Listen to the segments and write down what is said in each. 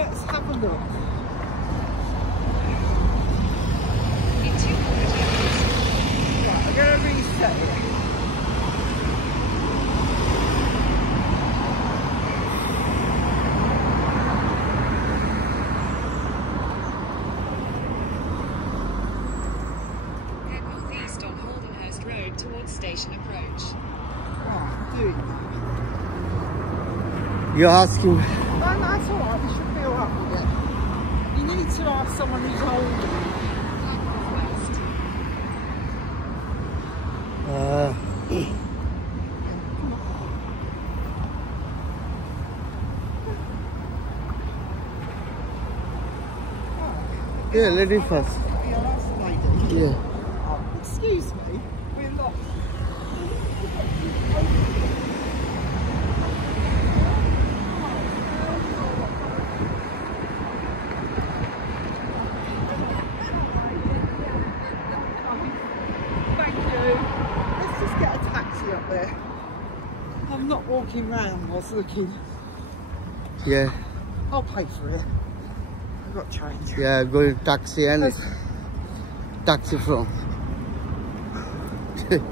Let's have a look. In 200 yards. Right, I'm going to reset it. Head northeast on Holdenhurst Road towards station approach. Right, do it. You're asking. No, that's all right. We should be all right with it. You need to ask someone who's older. Yeah, lady first. Yeah, that's the lady. Yeah. Oh, excuse me. We're lost. Thank you. Let's just get a taxi up there. I'm not walking round whilst looking. Yeah. I'll pay for it. I've got change. Yeah, going taxi and taxi from. In a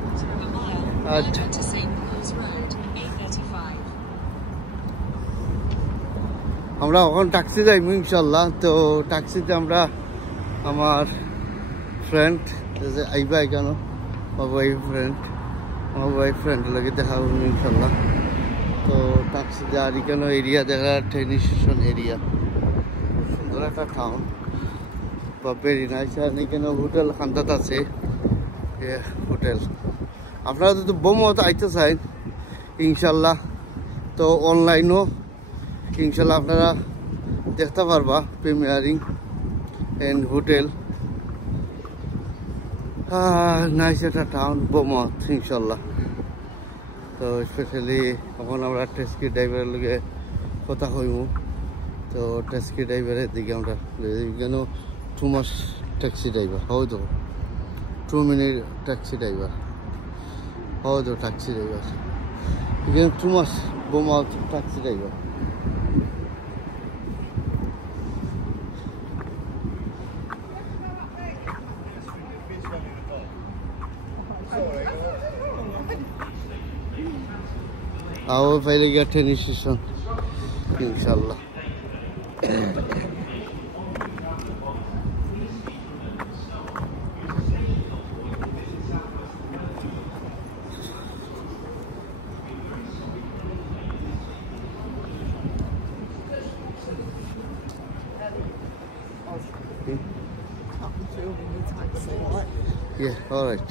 quarter of a mile, Melbourne to St. Paul's Road, A35. আমরা এখন ট্যাক্সি যাইব ইনশাল্লাহ তো ট্যাক্সিতে আমরা আমার ফ্রেন্ড আইবা কেন আমার ওয়াইফ ফ্রেন্ড লাগে দেখা হবো ইনশাল্লাহ তো ট্যাক্সিতে আর কেন এরিয়া দেখা ট্রেন স্টেশন এরিয়া সুন্দর একটা টাউন বা ভেরি নাইস আর এখানে হোটেল খান্দাত আছে হোটেল আপনারা যদি বোমত আইতে চান ইনশাল্লাহ তো অনলাইনও ইনশাল্লাহ আপনারা দেখতে পারবা প্রিমিয়ারিং এন্ড হোটেল নাইস একটা টাউন বোমত ইনশাল্লাহ তো স্পেশালি এখন আমরা ট্যাক্সি ড্রাইভারের লগে কথা হইব তো ট্যাক্সি ড্রাইভারের দিকে আমরা কেন 2 মাস ট্যাক্সি ড্রাইভার হয়তো 2 মিনিট ট্যাক্সি ড্রাইভার হয়তো ট্যাক্সি ড্রাইভার এখানে 2 মাস বোমত ট্যাক্সি ড্রাইভার आओ पहले गया ट्रेन स्टेशन इंशाल्लाह Yeah, all right.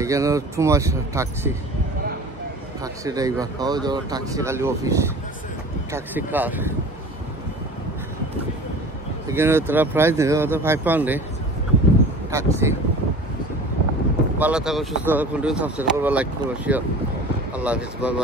Again, too much taxi. Taxi driver, how the taxi kali office, taxi car. Again, the price is £5. Taxi. Bala tako susto, continue subscribe, like, share. Allah Hafiz, bye bye.